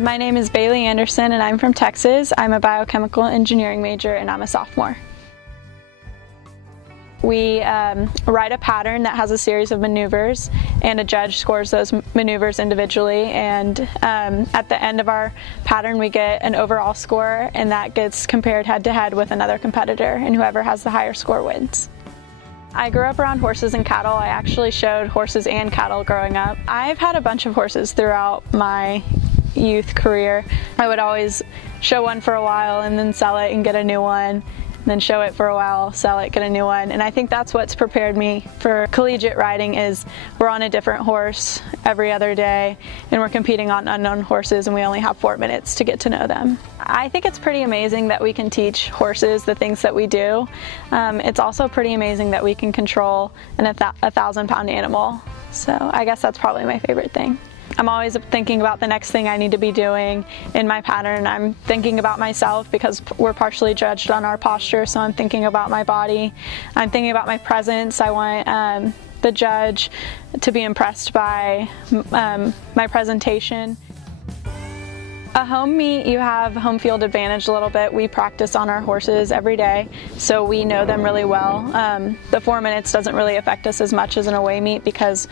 My name is Bailey Anderson and I'm from Texas. I'm a biochemical engineering major and I'm a sophomore. We ride a pattern that has a series of maneuvers and a judge scores those maneuvers individually, and at the end of our pattern we get an overall score, and that gets compared head to head with another competitor, and whoever has the higher score wins. I grew up around horses and cattle. I actually showed horses and cattle growing up. I've had a bunch of horses throughout my youth career. I would always show one for a while and then sell it and get a new one, and then show it for a while, sell it, get a new one. And I think that's what's prepared me for collegiate riding. Is we're on a different horse every other day and we're competing on unknown horses, and we only have 4 minutes to get to know them. I think it's pretty amazing that we can teach horses the things that we do. It's also pretty amazing that we can control a 1,000-pound animal. So I guess that's probably my favorite thing. I'm always thinking about the next thing I need to be doing in my pattern. I'm thinking about myself because we're partially judged on our posture, so I'm thinking about my body. I'm thinking about my presence. I want the judge to be impressed by my presentation. A home meet, you have home field advantage a little bit. We practice on our horses every day, so we know them really well. The 4 minutes doesn't really affect us as much as an away meet because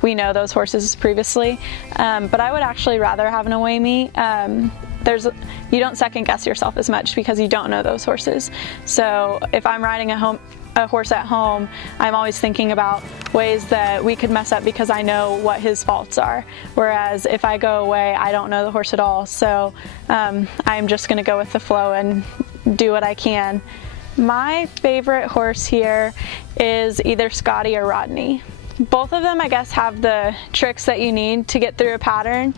we know those horses previously, but I would actually rather have an away meet. You don't second guess yourself as much because you don't know those horses. So if I'm riding a horse at home, I'm always thinking about ways that we could mess up because I know what his faults are. Whereas if I go away, I don't know the horse at all, so I'm just gonna go with the flow and do what I can. My favorite horse here is either Scotty or Rodney. Both of them, I guess, have the tricks that you need to get through a pattern.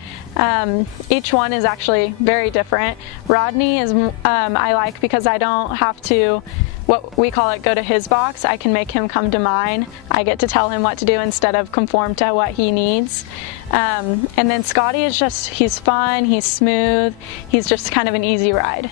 Each one is actually very different. Rodney is I like because I don't have to, what we call it, go to his box. I can make him come to mine. I get to tell him what to do instead of conform to what he needs. And then Scotty is just, he's fun, he's smooth, he's just kind of an easy ride.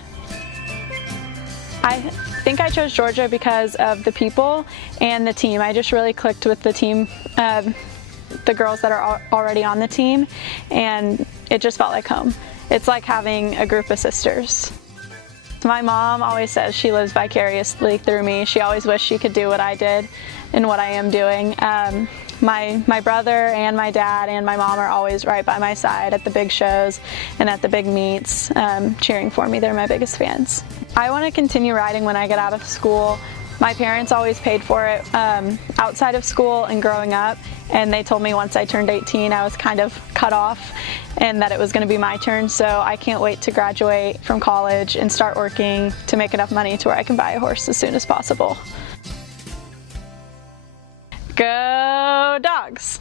I think I chose Georgia because of the people and the team. I just really clicked with the team, the girls that are already on the team, and it just felt like home. It's like having a group of sisters. My mom always says she lives vicariously through me. She always wished she could do what I did and what I am doing. My brother and my dad and my mom are always right by my side at the big shows and at the big meets, cheering for me. They're my biggest fans. I want to continue riding when I get out of school. My parents always paid for it outside of school and growing up, and they told me once I turned 18 I was kind of cut off and that it was going to be my turn, so I can't wait to graduate from college and start working to make enough money to where I can buy a horse as soon as possible. Go Dogs!